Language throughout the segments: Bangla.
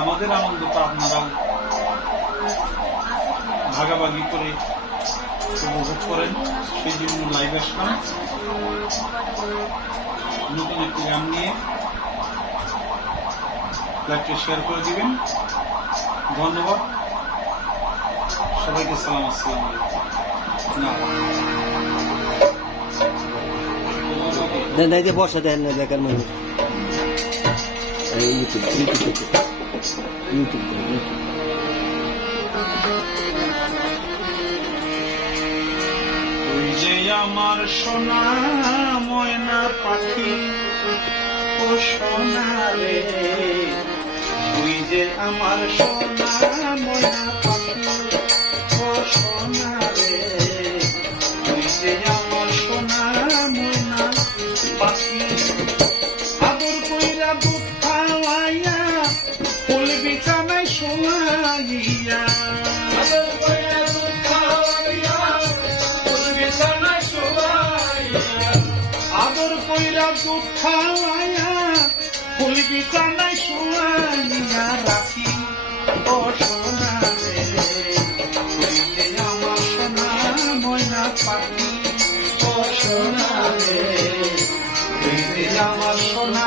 আমাদের আনন্দটা আপনারাও ভাগাভাগি করে উপভোগ করেন। সেই জন্য লাইভ আসলাম। নতুন একটি গান নিয়ে লাইভটি শেয়ার করে দিবেন। ধন্যবাদ। সবাইকে সালাম, আসসালাম আলাইকুম। বসা দেন না বেকার মানুষ ইউটিউব ইউটিউব ইউটিউব ইউটিউব। তুই যে আমার সোনা ময়না পাখি, ও সোনা রে তুই যে আমার সোনা ফুল বিছানায় শোয়াইয়া আদর কইরা দুধ খাওয়াইয়া ফুল বিছানায় শুয়াইয়া রাখি ও সোনা আমার সোনা ময়না পাখি। ও সোনা আমার সোনা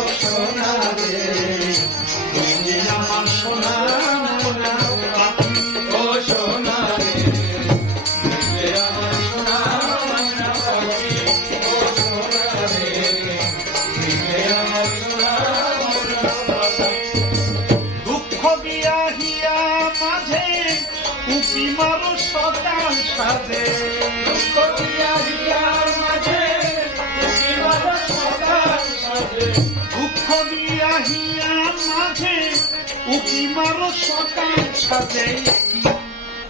উপি মারো সকাল সাজে দুঃখ দিয়া হিয়া মাঝে উপি মারো সকাল সাজে কি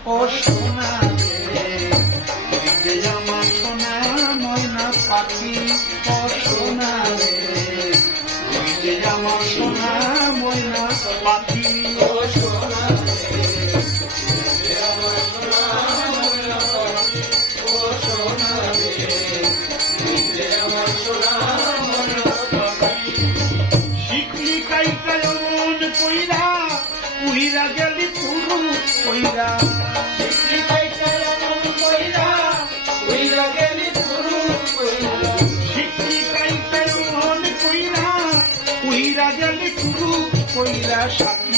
ও সোনা আমার সোনা, ময়না পাখি ও সোনা আমার কইরা গেলি পুরু কইরা। সাথী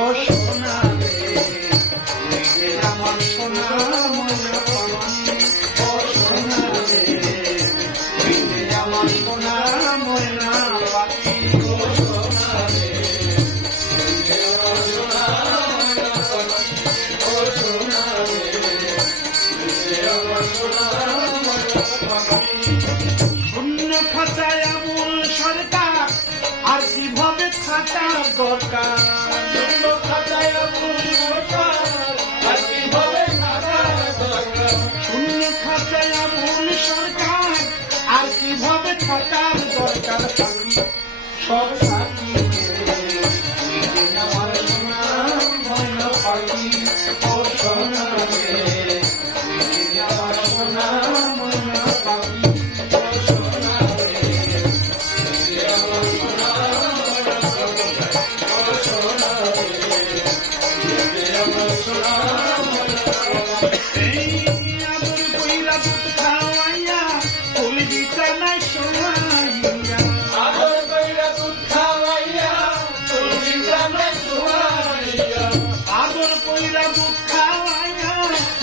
ও সোনা রে আমূল সরকার আর কীভাবে খাটার দরকার?